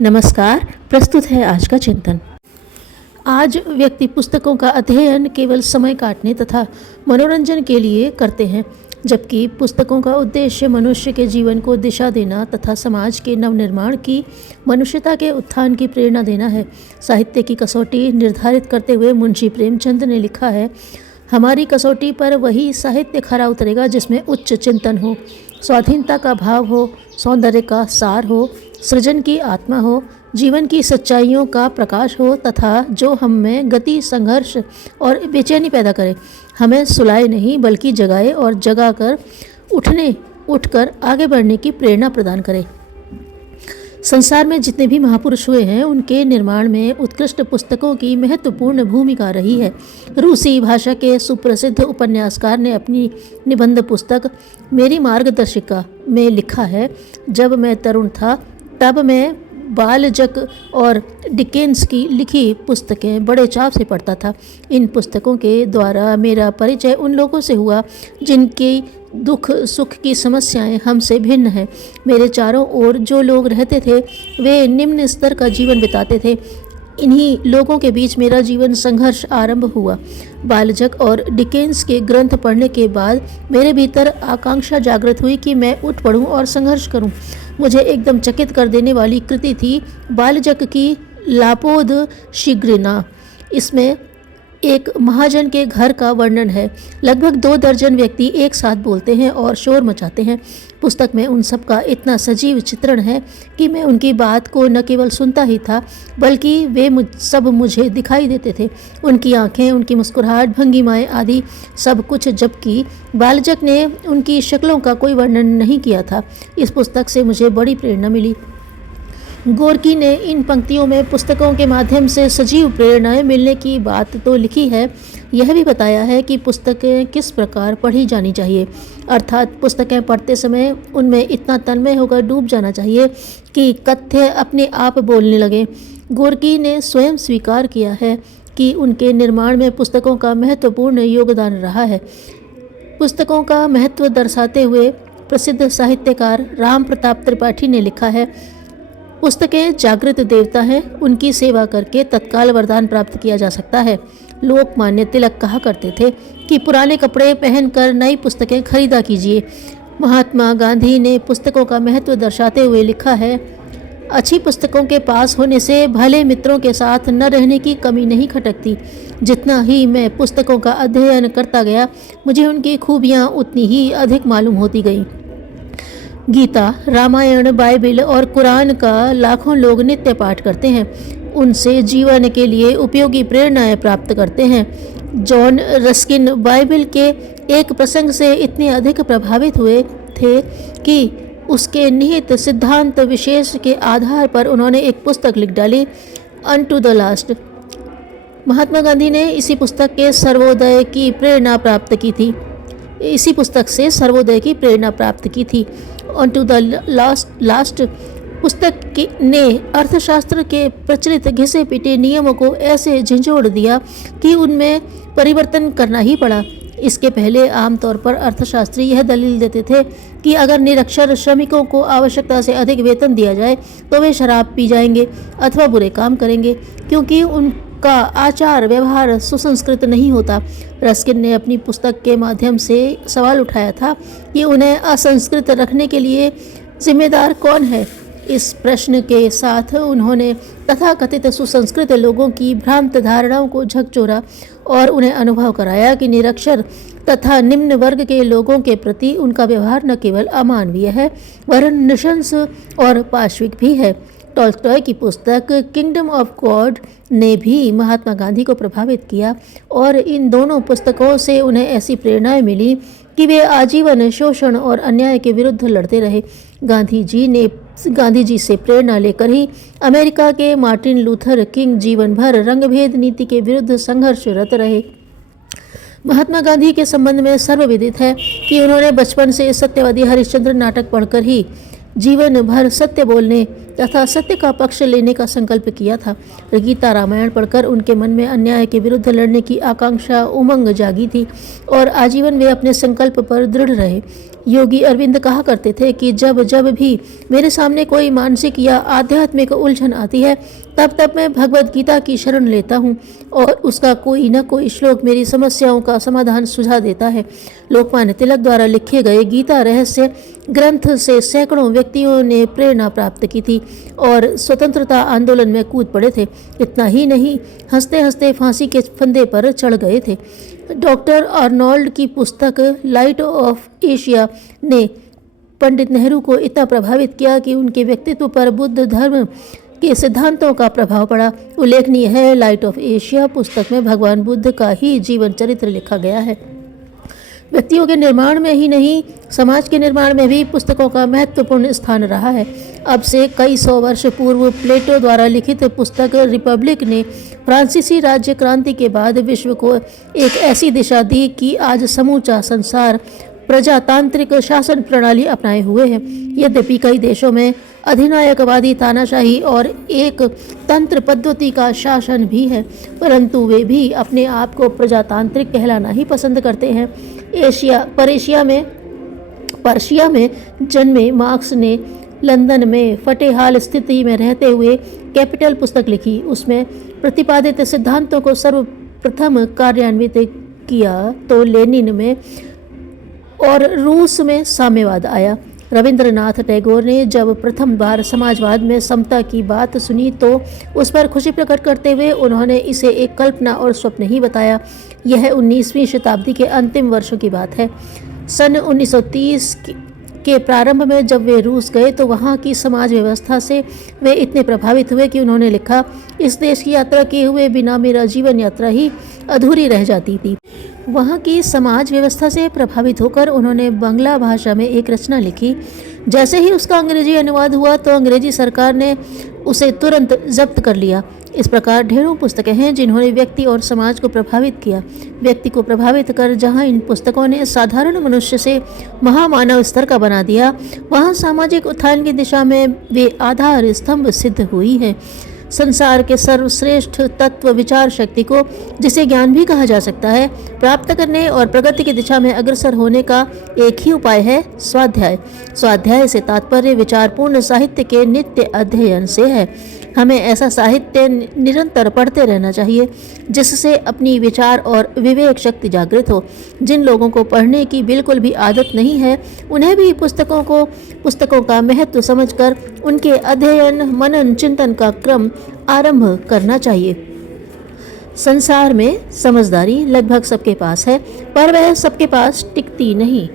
नमस्कार। प्रस्तुत है आज का चिंतन। आज व्यक्ति पुस्तकों का अध्ययन केवल समय काटने तथा मनोरंजन के लिए करते हैं, जबकि पुस्तकों का उद्देश्य मनुष्य के जीवन को दिशा देना तथा समाज के नवनिर्माण की, मनुष्यता के उत्थान की प्रेरणा देना है। साहित्य की कसौटी निर्धारित करते हुए मुंशी प्रेमचंद ने लिखा है, हमारी कसौटी पर वही साहित्य खरा उतरेगा जिसमें उच्च चिंतन हो, स्वाधीनता का भाव हो, सौंदर्य का सार हो, सृजन की आत्मा हो, जीवन की सच्चाइयों का प्रकाश हो तथा जो हम में गति, संघर्ष और बेचैनी पैदा करे, हमें सुलाए नहीं बल्कि जगाए और जगाकर उठकर आगे बढ़ने की प्रेरणा प्रदान करे। संसार में जितने भी महापुरुष हुए हैं, उनके निर्माण में उत्कृष्ट पुस्तकों की महत्वपूर्ण भूमिका रही है। रूसी भाषा के सुप्रसिद्ध उपन्यासकार ने अपनी निबंध पुस्तक मेरी मार्गदर्शिका में लिखा है, जब मैं तरुण था तब मैं बालजक और डिकेंस की लिखी पुस्तकें बड़े चाव से पढ़ता था। इन पुस्तकों के द्वारा मेरा परिचय उन लोगों से हुआ जिनकी दुख सुख की समस्याएं हमसे भिन्न हैं। मेरे चारों ओर जो लोग रहते थे वे निम्न स्तर का जीवन बिताते थे। इन्हीं लोगों के बीच मेरा जीवन संघर्ष आरंभ हुआ। बालजक और डिकेंस के ग्रंथ पढ़ने के बाद मेरे भीतर आकांक्षा जागृत हुई कि मैं उठ पड़ूं और संघर्ष करूं। मुझे एकदम चकित कर देने वाली कृति थी बालजक की लापोद शिग्रिना। इसमें एक महाजन के घर का वर्णन है। लगभग 2 दर्जन व्यक्ति एक साथ बोलते हैं और शोर मचाते हैं। पुस्तक में उन सब का इतना सजीव चित्रण है कि मैं उनकी बात को न केवल सुनता ही था बल्कि वे सब मुझे दिखाई देते थे, उनकी आंखें, उनकी मुस्कुराहट, भंगिमाएं आदि सब कुछ, जबकि बालजक ने उनकी शक्लों का कोई वर्णन नहीं किया था। इस पुस्तक से मुझे बड़ी प्रेरणा मिली। गोर्की ने इन पंक्तियों में पुस्तकों के माध्यम से सजीव प्रेरणाएं मिलने की बात तो लिखी है, यह भी बताया है कि पुस्तकें किस प्रकार पढ़ी जानी चाहिए, अर्थात पुस्तकें पढ़ते समय उनमें इतना तन्मय होकर डूब जाना चाहिए कि कथ्य अपने आप बोलने लगे। गोर्की ने स्वयं स्वीकार किया है कि उनके निर्माण में पुस्तकों का महत्वपूर्ण योगदान रहा है। पुस्तकों का महत्व दर्शाते हुए प्रसिद्ध साहित्यकार राम प्रताप त्रिपाठी ने लिखा है, पुस्तकें जागृत देवता हैं, उनकी सेवा करके तत्काल वरदान प्राप्त किया जा सकता है। लोकमान्य तिलक कहा करते थे कि पुराने कपड़े पहनकर नई पुस्तकें खरीदा कीजिए। महात्मा गांधी ने पुस्तकों का महत्व दर्शाते हुए लिखा है, अच्छी पुस्तकों के पास होने से भले मित्रों के साथ न रहने की कमी नहीं खटकती। जितना ही मैं पुस्तकों का अध्ययन करता गया, मुझे उनकी खूबियाँ उतनी ही अधिक मालूम होती गईं। गीता, रामायण, बाइबिल और कुरान का लाखों लोग नित्य पाठ करते हैं, उनसे जीवन के लिए उपयोगी प्रेरणाएं प्राप्त करते हैं। जॉन रस्किन बाइबिल के एक प्रसंग से इतने अधिक प्रभावित हुए थे कि उसके निहित सिद्धांत विशेष के आधार पर उन्होंने एक पुस्तक लिख डाली, unto the last. Mahatma Gandhi ने इसी पुस्तक से सर्वोदय की प्रेरणा प्राप्त की थी। ऑन टू द लास्ट पुस्तक ने अर्थशास्त्र के प्रचलित घिसे पिटे नियमों को ऐसे झंझोड़ दिया कि उनमें परिवर्तन करना ही पड़ा। इसके पहले आमतौर पर अर्थशास्त्री यह दलील देते थे कि अगर निरक्षर श्रमिकों को आवश्यकता से अधिक वेतन दिया जाए तो वे शराब पी जाएंगे अथवा बुरे काम करेंगे, क्योंकि उनका आचार व्यवहार सुसंस्कृत नहीं होता। रस्किन ने अपनी पुस्तक के माध्यम से सवाल उठाया था कि उन्हें असंस्कृत रखने के लिए जिम्मेदार कौन है। इस प्रश्न के साथ उन्होंने तथाकथित सुसंस्कृत लोगों की भ्रांत धारणाओं को झकझोरा और उन्हें अनुभव कराया कि निरक्षर तथा निम्न वर्ग के लोगों के प्रति उनका व्यवहार न केवल अमानवीय है वरन नृशंस और पाशविक भी है। टॉल्स्टॉय की पुस्तक किंगडम ऑफ गॉड ने भी महात्मा गांधी को प्रभावित किया और इन दोनों पुस्तकों से उन्हें ऐसी प्रेरणाएं मिली कि वे आजीवन शोषण और अन्याय के विरुद्ध लड़ते रहे। गांधी जी से प्रेरणा लेकर ही अमेरिका के मार्टिन लूथर किंग जीवन भर रंगभेद नीति के विरुद्ध संघर्षरत रहे। महात्मा गांधी के संबंध में सर्वविदित है कि उन्होंने बचपन से सत्यवादी हरिश्चंद्र नाटक पढ़कर ही जीवन भर सत्य बोलने तथा सत्य का पक्ष लेने का संकल्प किया था। गीता रामायण पढ़कर उनके मन में अन्याय के विरुद्ध लड़ने की आकांक्षा उमंग जागी थी और आजीवन वे अपने संकल्प पर दृढ़ रहे। योगी अरविंद कहा करते थे कि जब जब भी मेरे सामने कोई मानसिक या आध्यात्मिक उलझन आती है तब तब मैं भगवत गीता की शरण लेता हूँ और उसका कोई न कोई श्लोक मेरी समस्याओं का समाधान सुझा देता है। लोकमान्य तिलक द्वारा लिखे गए गीता रहस्य ग्रंथ से सैकड़ों व्यक्तियों ने प्रेरणा प्राप्त की थी और स्वतंत्रता आंदोलन में कूद पड़े थे। इतना ही नहीं, हंसते हंसते फांसी के फंदे पर चढ़ गए थे। डॉक्टर आर्नोल्ड की पुस्तक लाइट ऑफ एशिया ने पंडित नेहरू को इतना प्रभावित किया कि उनके व्यक्तित्व पर बुद्ध धर्म के सिद्धांतों का प्रभाव पड़ा। उल्लेखनीय है, लाइट ऑफ एशिया पुस्तक में भगवान बुद्ध का ही जीवन चरित्र लिखा गया है। व्यक्तियों के निर्माण में ही नहीं, समाज के निर्माण में भी पुस्तकों का महत्वपूर्ण स्थान रहा है। अब से कई सौ वर्ष पूर्व प्लेटो द्वारा लिखित पुस्तक रिपब्लिक ने फ्रांसीसी राज्य क्रांति के बाद विश्व को एक ऐसी दिशा दी कि आज समूचा संसार प्रजातांत्रिक शासन प्रणाली अपनाए हुए है। यद्यपि कई देशों में अधिनायकवादी तानाशाही और एक तंत्र पद्धति का शासन भी है, परंतु वे भी अपने आप को प्रजातांत्रिक कहलाना ही पसंद करते हैं। पर्शिया में जन्मे मार्क्स ने लंदन में फटेहाल स्थिति में रहते हुए कैपिटल पुस्तक लिखी। उसमें प्रतिपादित सिद्धांतों को सर्वप्रथम कार्यान्वित किया तो लेनिन में और रूस में साम्यवाद आया। रविंद्रनाथ टैगोर ने जब प्रथम बार समाजवाद में समता की बात सुनी तो उस पर खुशी प्रकट करते हुए उन्होंने इसे एक कल्पना और स्वप्न ही बताया। यह 19वीं शताब्दी के अंतिम वर्षों की बात है। सन 1930 के प्रारंभ में जब वे रूस गए तो वहाँ की समाज व्यवस्था से वे इतने प्रभावित हुए कि उन्होंने लिखा, इस देश की यात्रा किए हुए बिना मेरा जीवन यात्रा ही अधूरी रह जाती थी। वहाँ की समाज व्यवस्था से प्रभावित होकर उन्होंने बांग्ला भाषा में एक रचना लिखी। जैसे ही उसका अंग्रेजी अनुवाद हुआ तो अंग्रेजी सरकार ने उसे तुरंत जब्त कर लिया। इस प्रकार ढेरों पुस्तकें हैं जिन्होंने व्यक्ति और समाज को प्रभावित किया। व्यक्ति को प्रभावित कर जहाँ इन पुस्तकों ने साधारण मनुष्य से महामानव स्तर का बना दिया, वहाँ सामाजिक उत्थान की दिशा में वे आधार स्तंभ सिद्ध हुई हैं। संसार के सर्वश्रेष्ठ तत्व विचार शक्ति को, जिसे ज्ञान भी कहा जा सकता है, प्राप्त करने और प्रगति की दिशा में अग्रसर होने का एक ही उपाय है स्वाध्याय। स्वाध्याय से तात्पर्य विचारपूर्ण साहित्य के नित्य अध्ययन से है। हमें ऐसा साहित्य निरंतर पढ़ते रहना चाहिए जिससे अपनी विचार और विवेक शक्ति जागृत हो। जिन लोगों को पढ़ने की बिल्कुल भी आदत नहीं है, उन्हें भी पुस्तकों का महत्व समझकर उनके अध्ययन मनन चिंतन का क्रम आरंभ करना चाहिए। संसार में समझदारी लगभग सबके पास है, पर वह सबके पास टिकती नहीं।